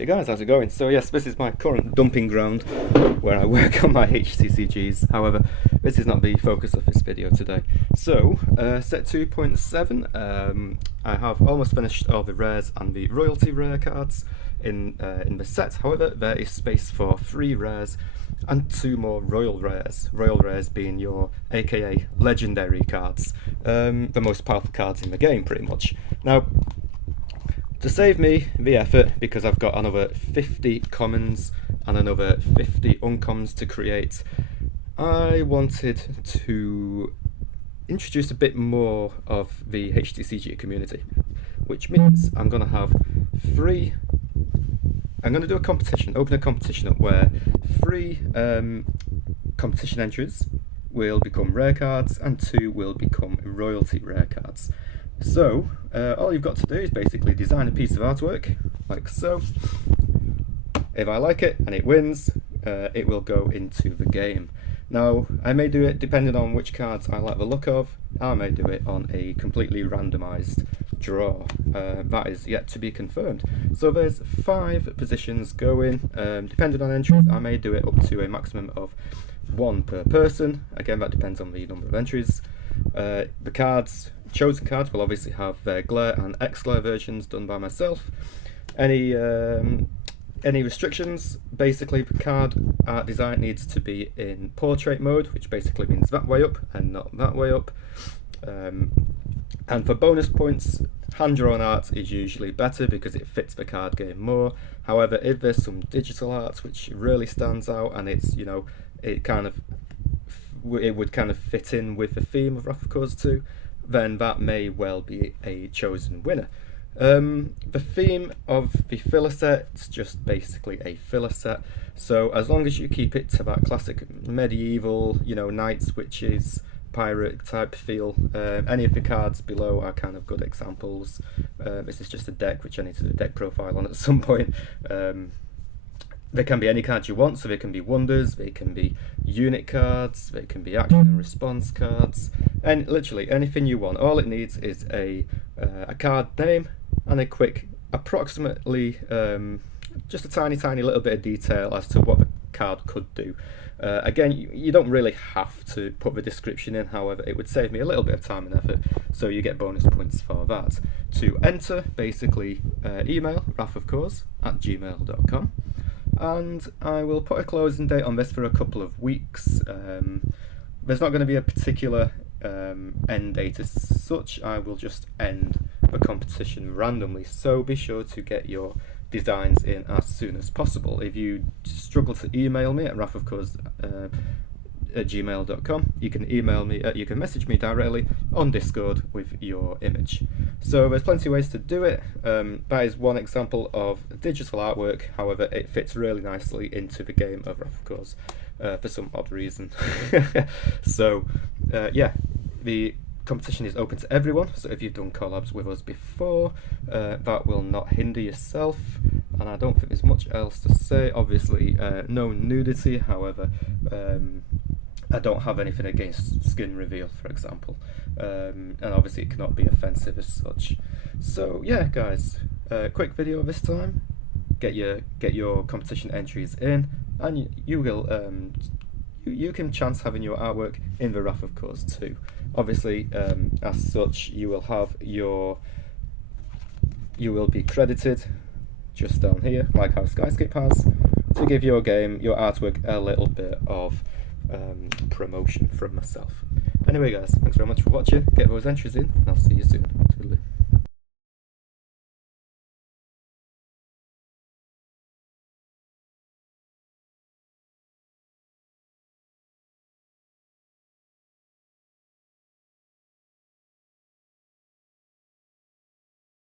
Hey guys, how's it going? So yes, this is my current dumping ground where I work on my TCGs. However, this is not the focus of this video today. So, set 2.7, I have almost finished all the rares and the royalty rare cards in the set. However, there is space for 3 rares and 2 more royal rares. Royal rares being your aka legendary cards, the most powerful cards in the game pretty much. Now, to save me the effort, because I've got another 50 commons and another 50 uncommons to create, I wanted to introduce a bit more of the TCG community, which means I'm going to have I'm going to do a competition, open a competition up where 3 competition entries will become rare cards and 2 will become royalty rare cards. So, all you've got to do is basically design a piece of artwork, like so. If I like it and it wins, it will go into the game. Now, I may do it depending on which cards I like the look of. I may do it on a completely randomised draw. That is yet to be confirmed. So there's 5 positions going. Depending on entries, I may do it up to a maximum of 1 per person. Again, that depends on the number of entries. The chosen cards will obviously have their glare and X-glare versions done by myself. Any restrictions? Basically, the card art design needs to be in portrait mode, which basically means that way up and not that way up. And for bonus points, hand-drawn art is usually better because it fits the card game more. However, if there's some digital art which really stands out and it's, you know, it would kind of fit in with the theme of Wrath of Course 2, then that may well be a chosen winner. The theme of the filler set is just basically a filler set, so as long as you keep it to that classic medieval, you know, knights, witches, pirate type feel. Any of the cards below are kind of good examples. This is just a deck which I need to do a deck profile on at some point. There can be any cards you want, so they can be wonders, they can be unit cards, they can be action and response cards, and literally anything you want. All it needs is a card name and a quick, approximately, just a tiny little bit of detail as to what the card could do. Again, you don't really have to put the description in, however, it would save me a little bit of time and effort, so you get bonus points for that. To enter, basically email wrathofcourse@gmail.com. and I will put a closing date on this for a couple of weeks. There's not going to be a particular end date as such. I will just end the competition randomly, so be sure to get your designs in as soon as possible. If you struggle to email me at wrathofcourse@gmail.com, you can email me, you can message me directly on Discord with your image. So there's plenty of ways to do it. That is one example of digital artwork, however it fits really nicely into the game of Wrath of Course for some odd reason. So yeah, the competition is open to everyone, so if you've done collabs with us before, that will not hinder yourself, and I don't think there's much else to say. Obviously no nudity, however I don't have anything against skin reveal, for example, and obviously it cannot be offensive as such. So yeah guys, quick video this time. Get your competition entries in, and you will you can chance having your artwork in the Wrath of Course 2. Obviously, as such, you will be credited just down here, like how Skyscape has, to give your game, your artwork, a little bit of promotion from myself. Anyway guys, thanks very much for watching. Get those entries in, and I'll see you soon. Toodaloo.